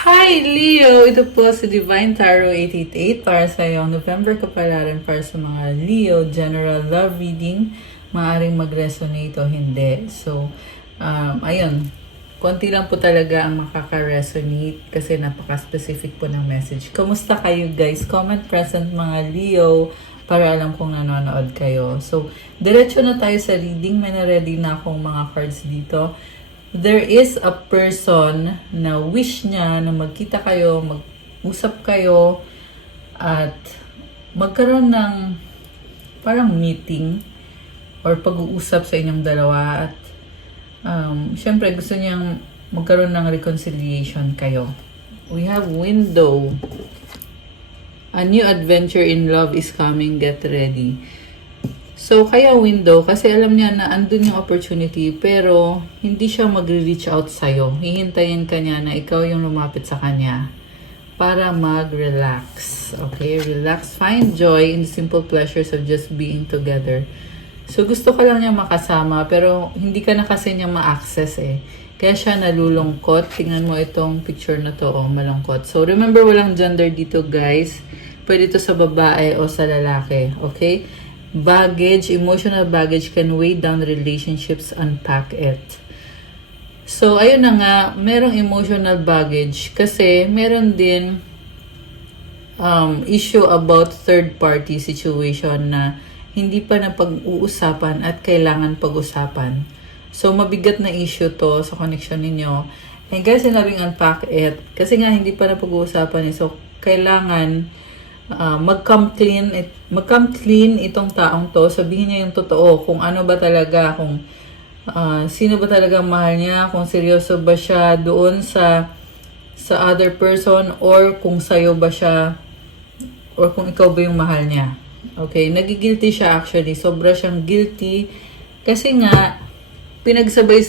Hi Leo! Ito po si Divine Tarot 888 para sa iyong November kapalaran para sa mga Leo General Love Reading. Maaring mag-resonate o hindi. So, ayun. Konti lang po talaga ang makaka-resonate kasi napaka-specific po ng message. Kumusta kayo guys? Comment present mga Leo para alam kung nanonood kayo. So, diretso na tayo sa reading. May na-ready na akong mga cards dito. There is a person na wish niya na magkita kayo, mag-usap kayo, at magkaroon ng parang meeting or pag-uusap sa inyong dalawa. At syempre gusto niyang magkaroon ng reconciliation kayo. We have window. A new adventure in love is coming, get ready. So, kaya window, kasi alam niya na andun yung opportunity, pero hindi siya magre-reach out sa'yo. Hihintayin ka niya na ikaw yung lumapit sa kanya para mag-relax. Okay? Relax. Find joy in the simple pleasures of just being together. So, gusto ka lang niya makasama, pero hindi ka na kasi niya ma-access eh. Kaya siya nalulungkot. Tingnan mo itong picture na to, oh, malungkot. So, remember, walang gender dito, guys. Pwede ito sa babae o sa lalaki. Okay? Baggage, emotional baggage can weigh down relationships, unpack it. So, ayun na nga, merong emotional baggage kasi meron din issue about third party situation na hindi pa na pag-uusapan at kailangan pag-usapan. So, mabigat na issue to sa connection ninyo. And guys, sinabing unpack it kasi nga hindi pa na pag-uusapan eh. So, kailangan mag-come clean itong taong to. Sabihin niya yung totoo. Kung ano ba talaga, kung sino ba talaga mahal niya, kung seryoso ba siya doon sa other person, or kung sa'yo ba siya, or kung ikaw ba yung mahal niya. Okay, nagigilty siya actually. Sobra siyang guilty. Kasi nga, pinagsabay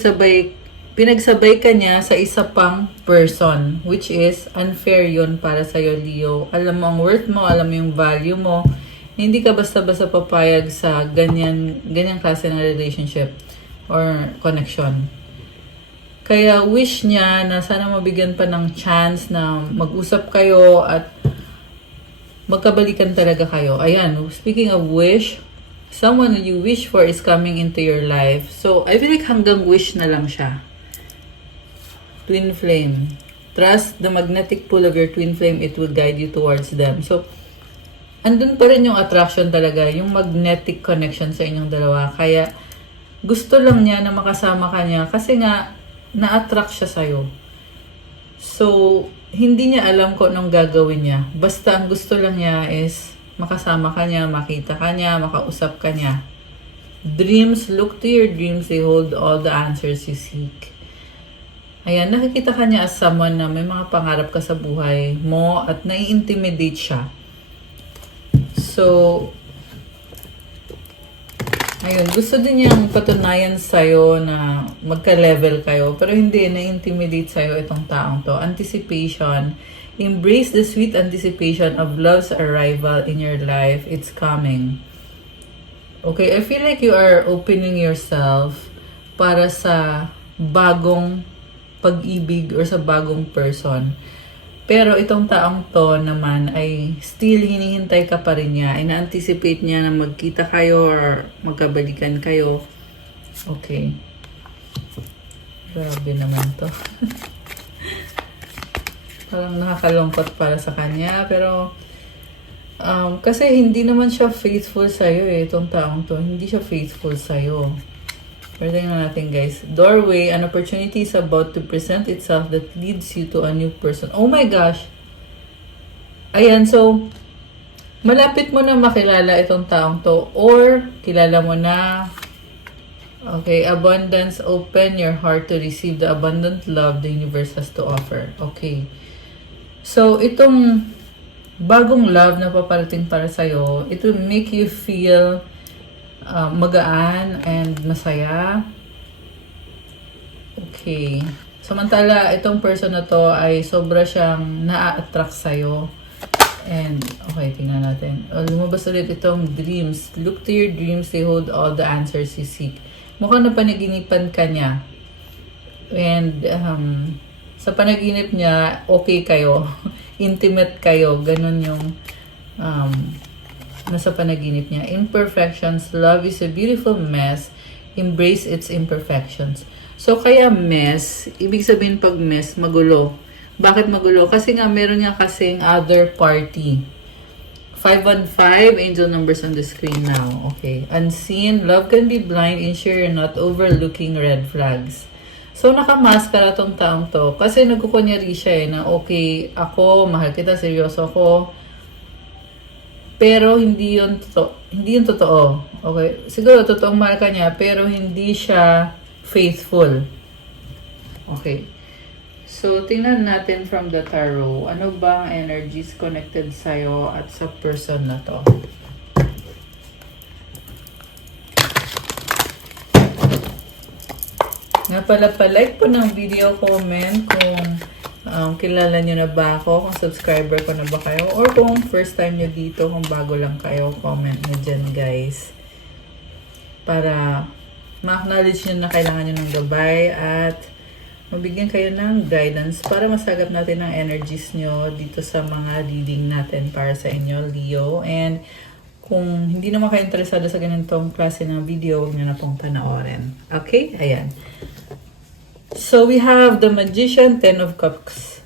ka niya sa isa pang person, which is unfair yun para sa'yo, Leo. Alam mo ang worth mo, alam mo yung value mo. Hindi ka basta-basta papayag sa ganyan klase ng relationship or connection. Kaya wish niya na sana mabigyan pa ng chance na mag-usap kayo at magkabalikan talaga kayo. Ayan, speaking of wish, someone that you wish for is coming into your life. So, I feel like hanggang wish na lang siya. Twin flame. Trust the magnetic pull of your twin flame. It will guide you towards them. So, andun pa rin yung attraction talaga, yung magnetic connection sa inyong dalawa. Kaya, gusto lang niya na makasama ka niya kasi nga, na-attract siya sa'yo. So, hindi niya alam kung anong gagawin niya. Basta ang gusto lang niya is makasama ka niya, makita ka niya, makausap ka niya. Dreams, look to your dreams. They hold all the answers you seek. Ayan, nakikita ka niya as someone na may mga pangarap ka sa buhay mo at nai-intimidate siya. So, ayun, gusto din niyang patunayan sa'yo na magka-level kayo, pero hindi, na-intimidate sa'yo itong taong to. Anticipation. Embrace the sweet anticipation of love's arrival in your life. It's coming. Okay, I feel like you are opening yourself para sa bagong pag-ibig or sa bagong person. Pero itong taong to naman ay still hinihintay ka pa rin niya. Ina-anticipate niya na magkita kayo or magkabalikan kayo. Okay. Grabe naman to. Parang nakakalungkot para sa kanya. Pero kasi hindi naman siya faithful sa'yo eh. Itong taong to. Hindi siya faithful sa'yo. Pero tingnan natin guys. Doorway, an opportunity is about to present itself that leads you to a new person. Oh my gosh! Ayan, so, malapit mo na makilala itong taong to. Or, kilala mo na. Okay, abundance, open your heart to receive the abundant love the universe has to offer. Okay. So, itong bagong love na paparating para sa'yo, it will make you feel magaan and masaya. Okay. Samantala, itong person na to ay sobra siyang na-attract sa'yo. And, okay, tingnan natin. Lumabas ulit itong dreams. Look to your dreams. They hold all the answers you seek. Mukhang napanaginipan ka niya. And, Sa panaginip niya, okay kayo. Intimate kayo. Ganun yung nasa panaginip niya. Imperfections. Love is a beautiful mess. Embrace its imperfections. So, kaya mess, ibig sabihin pag mess, magulo. Bakit magulo? Kasi nga, meron nga kasing other party. 515, angel numbers on the screen now. Okay. Unseen, love can be blind, ensure you're not overlooking red flags. So, nakamaskara tong taong to. Kasi nagkukunyari siya na okay, ako, mahal kita, seryoso ako. Pero hindi yun totoo. Okay? Siguro, totoong mahal ka niya, pero hindi siya faithful. Okay. So, tingnan natin from the tarot. Ano ba ang energies connected sa'yo at sa person na to? Nga pala, like po ng video, comment kung kilala nyo na ba ako, kung subscriber ko na ba kayo, or kung first time nyo dito, kung bago lang kayo, comment nyo dyan guys. Para ma-acknowledge nyo na kailangan nyo ng gabay at mabigyan kayo ng guidance para masagap natin ang energies nyo dito sa mga reading natin para sa inyo, Leo. And kung hindi naman kayo interesado sa ganitong klase ng video, huwag nyo na pong panoorin. Okay? Ayan. So, we have the Magician, 10 of Cups.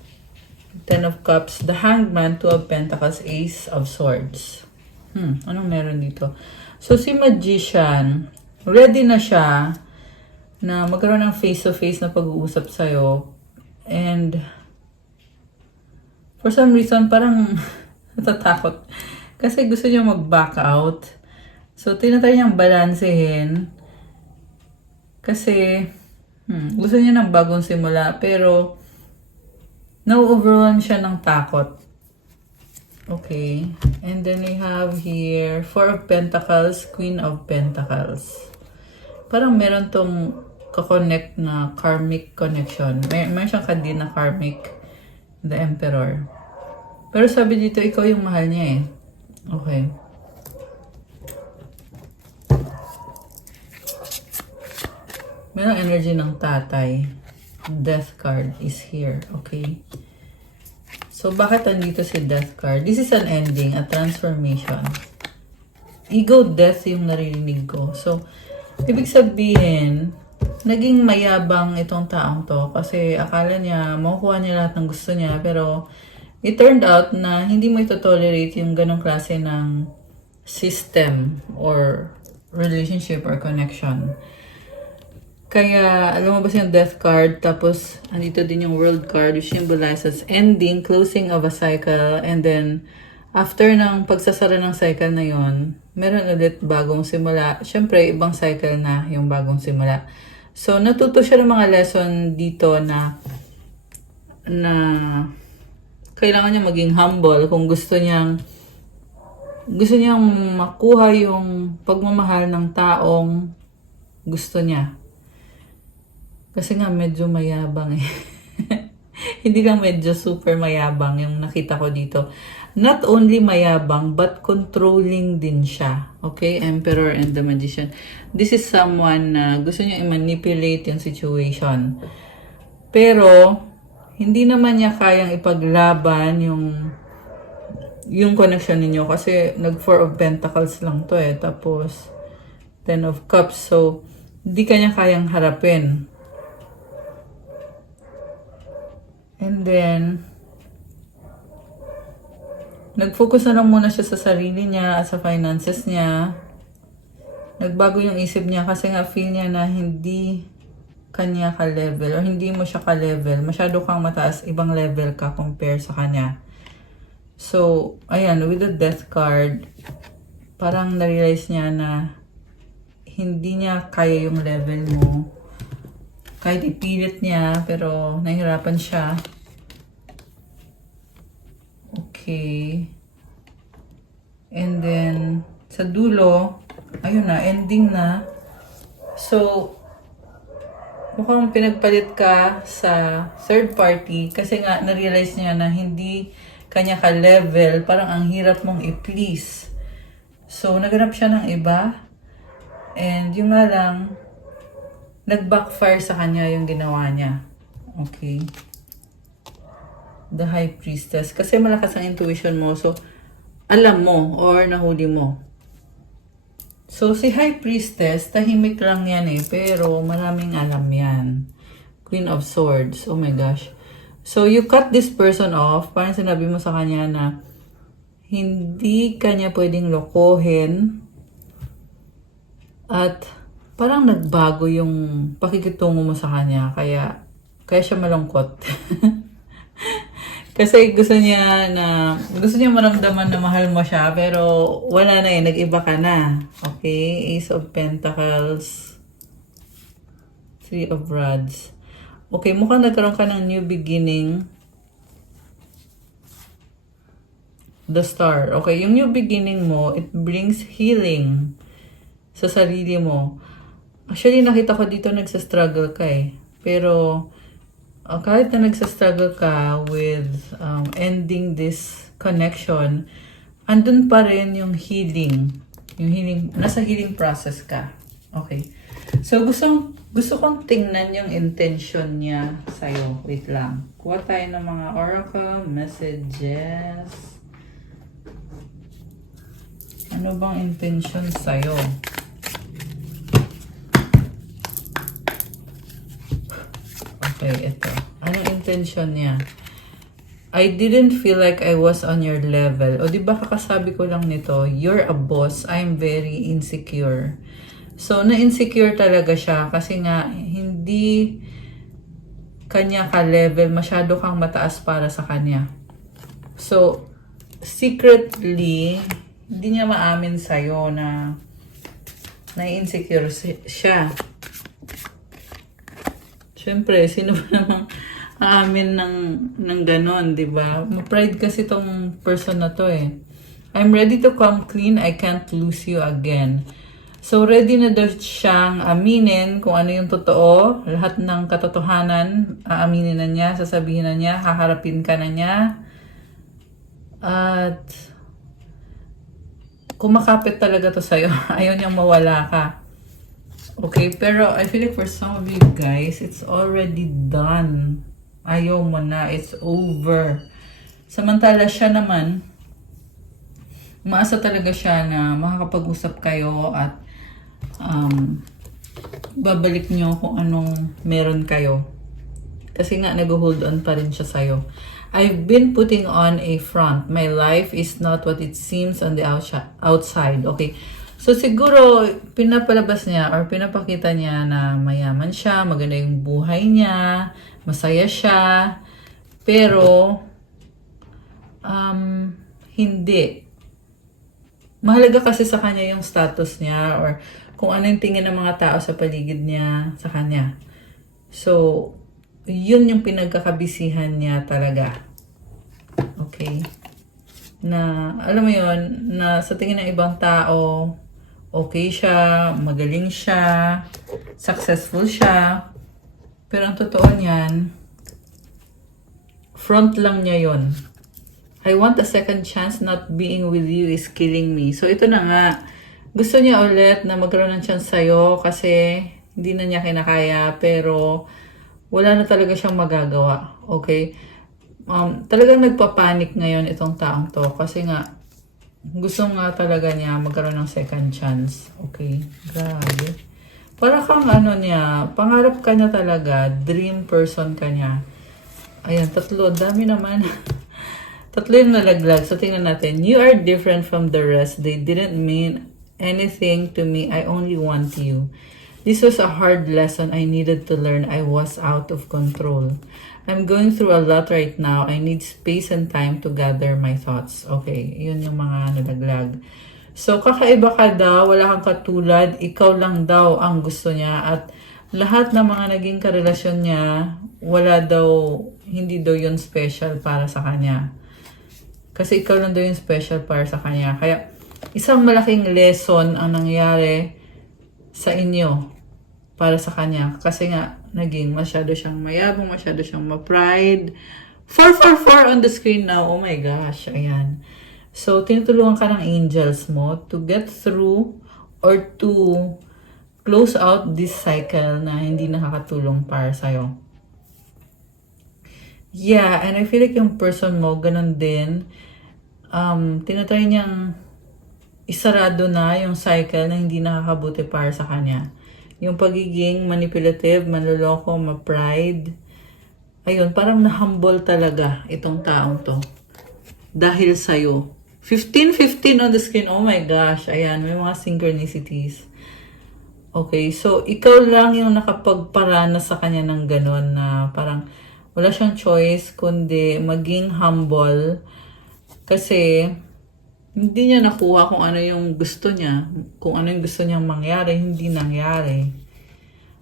10 of Cups, the Hangman, 2 of Pentacles, Ace of Swords. Anong meron dito? So, si Magician, ready na siya na magkaroon ng face-to-face na pag-uusap sa'yo. And, for some reason, parang natatakot. Kasi gusto niya mag-back out. So, tinatry niyang balansehin. Kasi, gusto niya ng bagong simula. Pero, na-overwhelm siya ng takot. Okay. And then we have here, 4 of Pentacles, Queen of Pentacles. Parang meron tong kakonect na karmic connection. Meron siyang kandi na karmic, the Emperor. Pero sabi dito, ikaw yung mahal niya eh. Okay. Merong energy ng tatay. Death card is here. Okay. So, bakit andito si Death card? This is an ending, a transformation. Ego death yung naririnig ko. So, ibig sabihin, naging mayabang itong taong to kasi akala niya, makukuha niya lahat ng gusto niya. Pero, it turned out na hindi mo ito-tolerate yung ganong klase ng system or relationship or connection. Kaya, alam mo ba yung Death card, tapos, andito din yung World card, which symbolizes ending, closing of a cycle, and then, after ng pagsasara ng cycle na yon, meron ulit bagong simula. Siyempre, ibang cycle na yung bagong simula. So, natuto siya ng mga lesson dito na kailangan niya maging humble kung gusto niyang makuha yung pagmamahal ng taong gusto niya. Kasi nga medyo mayabang eh. Hindi lang medyo super mayabang yung nakita ko dito. Not only mayabang, but controlling din siya. Okay? Emperor and the Magician. This is someone na gusto niya i-manipulate yung situation. Pero, hindi naman niya kayang ipaglaban yung connection ninyo. Kasi nag 4 of Pentacles lang to eh. Tapos, 10 of Cups. So, hindi kanya kayang harapin. And then, nag-focus na lang muna siya sa sarili niya at sa finances niya. Nagbago yung isip niya kasi nga feel niya na hindi kanya ka-level or hindi mo siya ka-level. Masyado kang mataas, ibang level ka compare sa kanya. So, ayan, with the Death card, parang na-realize niya na hindi niya kaya yung level mo. Kahit ipilit niya, pero nahihirapan siya. Okay. And then, sa dulo, ayun na, ending na. So, mukhang pinagpalit ka sa third party kasi nga na-realize niya na hindi kanya ka-level, parang ang hirap mong i-please. So, naghanap siya ng iba. And yung nga lang, nag-backfire sa kanya yung ginawa niya. Okay. The High Priestess. Kasi malakas ang intuition mo. So, alam mo or nahuli mo. So, si High Priestess, tahimik lang yan eh. Pero maraming alam yan. Queen of Swords. Oh my gosh. So, you cut this person off. Parang sinabi mo sa kanya na hindi kanya pwedeng lokohin. At parang nagbago yung pakikitungo mo sa kanya. Kaya siya malungkot. Kasi gusto niya maramdaman na mahal mo siya, pero wala na eh, nag-iba ka na. Okay? Ace of Pentacles, Three of Rods. Okay, mukhang nagkaroon ka ng new beginning. The Star. Okay, yung new beginning mo, it brings healing sa sarili mo. Actually, nakita ko dito nagsa-struggle ka eh. Pero kahit na nagsa-struggle ka with ending this connection, andun pa rin yung healing. Yung healing, nasa healing process ka. Okay. So, gusto kong tingnan yung intention niya sa'yo. Wait lang. Kuha tayo ng mga oracle messages. Ano bang intention sa'yo? Okay, ito. Anong intention niya? I didn't feel like I was on your level. O, di ba kakasabi ko lang nito, you're a boss, I'm very insecure. So, na-insecure talaga siya kasi nga, hindi kanya ka-level, masyado kang mataas para sa kanya. So, secretly, hindi niya maamin sa'yo na na-insecure siya. Siyempre, sino ba namang aamin ng ganon, di ba? Ma-pride kasi tong person na to eh. I'm ready to come clean, I can't lose you again. So, ready na daw siyang aminin kung ano yung totoo. Lahat ng katotohanan, aaminin na niya, sasabihin na niya, haharapin ka na niya. At kumakapit talaga to sa'yo. Ayaw niyang mawala ka. Okay, pero I feel like for some of you guys, it's already done. Ayaw mo na, it's over. Samantala siya naman, umaasa talaga siya na makakapag-usap kayo at babalik nyo kung anong meron kayo. Kasi nga, nag-hold on pa rin siya sa'yo. I've been putting on a front. My life is not what it seems on the outside. Okay. So, siguro, pinapalabas niya or pinapakita niya na mayaman siya, maganda yung buhay niya, masaya siya, pero, hindi. Mahalaga kasi sa kanya yung status niya or kung ano yung tingin ng mga tao sa paligid niya sa kanya. So, yun yung pinagkakabisihan niya talaga. Okay? Na, alam mo yun, na sa tingin ng ibang tao, okay siya, magaling siya, successful siya. Pero ang totoo niyan, front lang niya yon. I want a second chance, not being with you is killing me. So ito na nga, gusto niya ulit na magkaroon ng chance sa'yo kasi hindi na niya kinakaya pero wala na talaga siyang magagawa. Okay? Talagang nagpapanik ngayon itong taong to kasi nga gusto nga talaga niya magkaroon ng second chance. Okay? Grabe. Para kang ano niya, pangarap ka niya talaga, dream person ka niya. Ayan, tatlo. Dami naman. Tatlo yung nalaglag. So, tingnan natin. You are different from the rest. They didn't mean anything to me. I only want you. This was a hard lesson I needed to learn. I was out of control. I'm going through a lot right now. I need space and time to gather my thoughts. Okay, yun yung mga nalaglag. So, kakaiba ka daw, wala kang katulad, ikaw lang daw ang gusto niya. At lahat ng mga naging karelasyon niya, wala daw, hindi daw yun special para sa kanya. Kasi ikaw lang daw yung special para sa kanya. Kaya, isang malaking lesson ang nangyari sa inyo para sa kanya. Kasi nga, naging masyado siyang mayabang, masyado siyang ma-pride. 444 on the screen now. Oh my gosh, ayan. So, tinutulungan ka ng angels mo to get through or to close out this cycle na hindi nakakatulong para sa'yo. Yeah, and I feel like yung person mo, ganun din. Tinatry niyang isarado na yung cycle na hindi nakakabuti para sa kanya. Yung pagiging manipulative, manloloko, ma-pride. Ayun, parang na-humble talaga itong taong to. Dahil sa'yo. 15-15 on the screen. Oh my gosh. Ayan, may mga synchronicities. Okay, so ikaw lang yung nakapagparana sa kanya ng gano'n na parang wala siyang choice kundi maging humble kasi hindi niya nakuha kung ano yung gusto niya. Kung ano yung gusto niyang mangyari, hindi nangyari.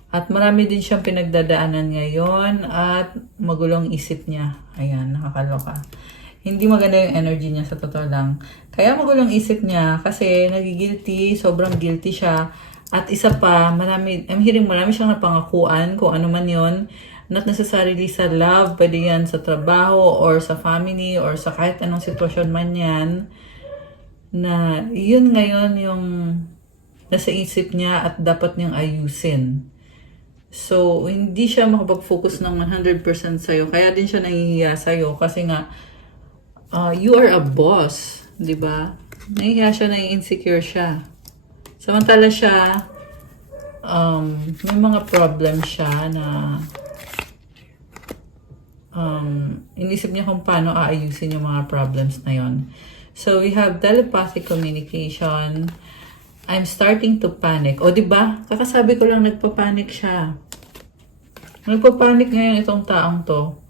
At marami din siyang pinagdadaanan ngayon at magulong isip niya. Ayan, nakakaloka. Hindi maganda yung energy niya sa totoo lang. Kaya magulong isip niya kasi nagigilty, sobrang guilty siya. At isa pa, I'm hearing marami siyang napangakuan kung ano man yon. Not necessarily sa love, pwede yan sa trabaho or sa family or sa kahit anong sitwasyon man yan. Na yun ngayon yung nasa isip niya at dapat niyang ayusin. So, hindi siya makapag-focus ng 100% sa'yo. Kaya din siya nahihiya sa'yo kasi nga, you are a boss, di ba? Nahihiya siya, nai-insecure siya. Samantala siya, may mga problem siya na inisip niya kung paano aayusin yung mga problems na yon. So, we have telepathic communication. I'm starting to panic. O, di ba? Kakasabi ko lang, nagpapanik siya. Nagpapanik ngayon itong taong to.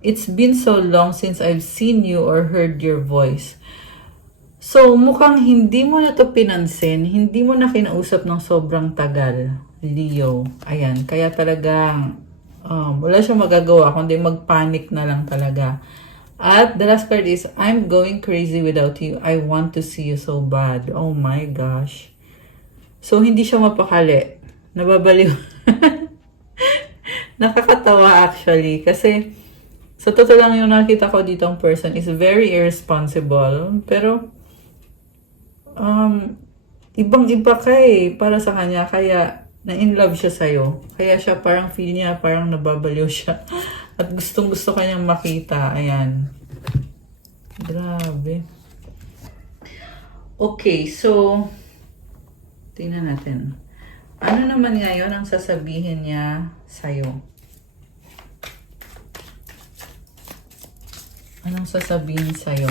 It's been so long since I've seen you or heard your voice. So, mukhang hindi mo na to pinansin. Hindi mo na kinausap ng sobrang tagal, Leo. Ayan. Kaya talagang wala siyang magagawa kundi magpanic na lang talaga. At the last card is, I'm going crazy without you. I want to see you so bad. Oh my gosh. So, hindi siya mapakali. Nababaliw. Nakakatawa actually. Kasi, sa totoo lang yung nakita ko ditong person is very irresponsible. Pero, ibang-iba ka para sa kanya. Kaya, na-in-love siya sa'yo. Kaya siya parang feel niya, parang nababaliw siya. At gustong-gusto kanyang makita. Ayan. Grabe. Okay, so, tingnan natin. Ano naman ngayon ang sasabihin niya sa'yo? Anong sasabihin sa'yo?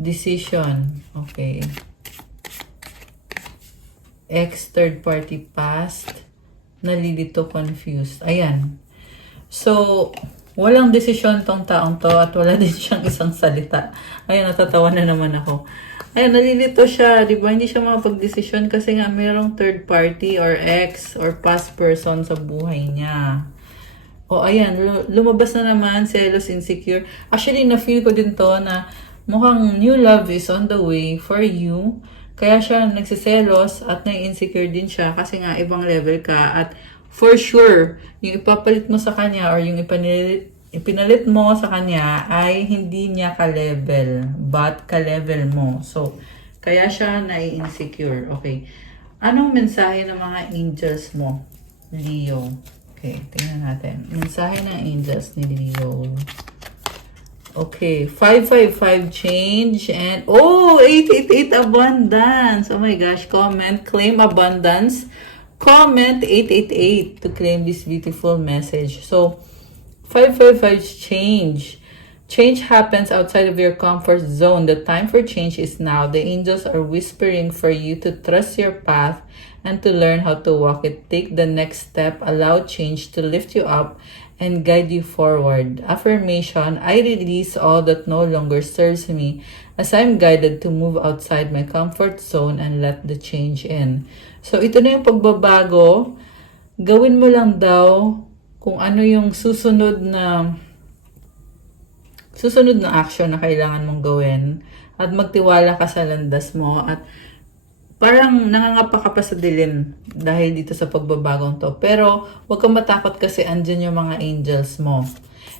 Decision. Okay. Ex, third party, past, nalilito, confused. Ayan. So, walang desisyon tong taong to at wala din siyang isang salita. Ayan, natatawa na naman ako. Ayan, nalilito siya. Di ba? Hindi siya makapag-desisyon kasi nga mayroong third party or ex or past person sa buhay niya. O, ayan, lumabas na naman, selos, insecure. Actually, na-feel ko din to na mukhang new love is on the way for you. Kaya siya nagsiselos at na-insecure din siya kasi nga ibang level ka at for sure, yung ipapalit mo sa kanya or yung ipinalit mo sa kanya ay hindi niya ka-level but ka-level mo. So, kaya siya na-insecure. Okay. Anong mensahe ng mga angels mo, Leo? Okay, tingnan natin. Mensahe ng angels ni Leo. Okay, 555 change and 888 abundance. Oh my gosh, comment, claim abundance. Comment 888 to claim this beautiful message. So, 555 change. Change happens outside of your comfort zone. The time for change is now. The angels are whispering for you to trust your path and to learn how to walk it. Take the next step. Allow change to lift you up and guide you forward. Affirmation, I release all that no longer serves me as I'm guided to move outside my comfort zone and let the change in. So, ito na yung pagbabago. Gawin mo lang daw kung ano yung susunod na action na kailangan mong gawin at magtiwala ka sa landas mo at parang nangangapa ka pa sa dilim dahil dito sa pagbabagong to. Pero huwag kang matakot kasi andyan yung mga angels mo.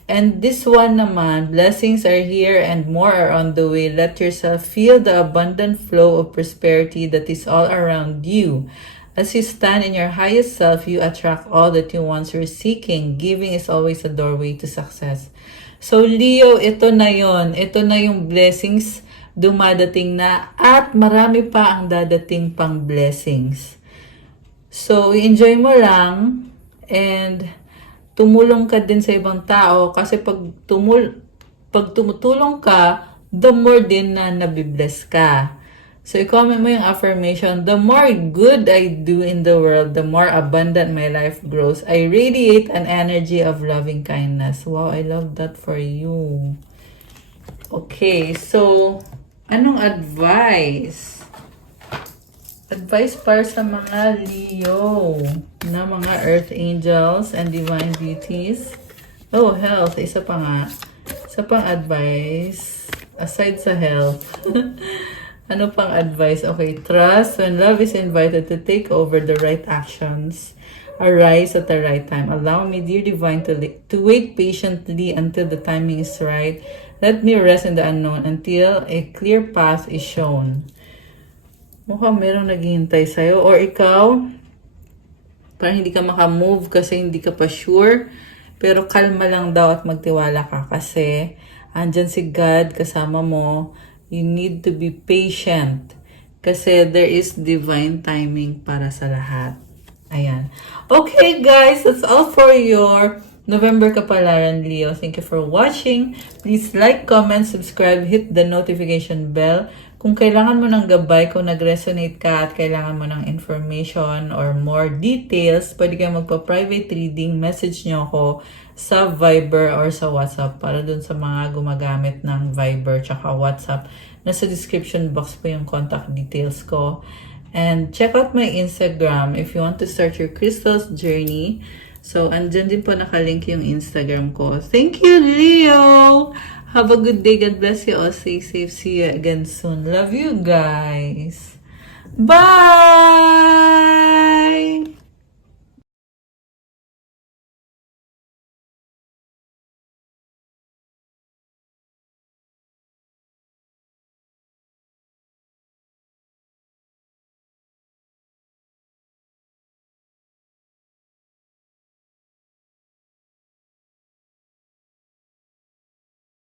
And this one naman, blessings are here and more are on the way. Let yourself feel the abundant flow of prosperity that is all around you. As you stand in your highest self, you attract all that you once were seeking. Giving is always a doorway to success. So Leo, ito na yon. Ito na yung blessings dumadating na at marami pa ang dadating pang blessings. So, enjoy mo lang and tumulong ka din sa ibang tao kasi pag tumutulong ka, the more din na nabibless ka. So, i-comment mo yung affirmation, the more good I do in the world, the more abundant my life grows. I radiate an energy of loving kindness. Wow, I love that for you. Okay, so, anong advice? Advice para sa mga Leo na mga Earth Angels and Divine Beauties. Oh, health. Isa pa nga. Isa pang advice. Aside sa health. Ano pang advice? Okay, trust. When love is invited to take over, the right actions arise at the right time. Allow me, dear Divine, to wait patiently until the timing is right. Let me rest in the unknown until a clear path is shown. Mukhang merong naghihintay sa'yo. Or ikaw, parang hindi ka makamove kasi hindi ka pa sure. Pero kalma lang daw at magtiwala ka kasi andyan si God kasama mo. You need to be patient kasi there is divine timing para sa lahat. Ayan. Okay guys, that's all for your November Kapalaran, Leo. Thank you for watching. Please like, comment, subscribe, hit the notification bell. Kung kailangan mo ng gabay, kung nag-resonate ka at kailangan mo ng information or more details, pwede kayo magpa-private reading, message nyo ako sa Viber or sa WhatsApp para dun sa mga gumagamit ng Viber tsaka WhatsApp. Nasa description box po yung contact details ko. And check out my Instagram if you want to start your crystals journey. So, andyan din po nakalink yung Instagram ko. Thank you, Leo! Have a good day. God bless you all. Stay safe. See you again soon. Love you guys. Bye!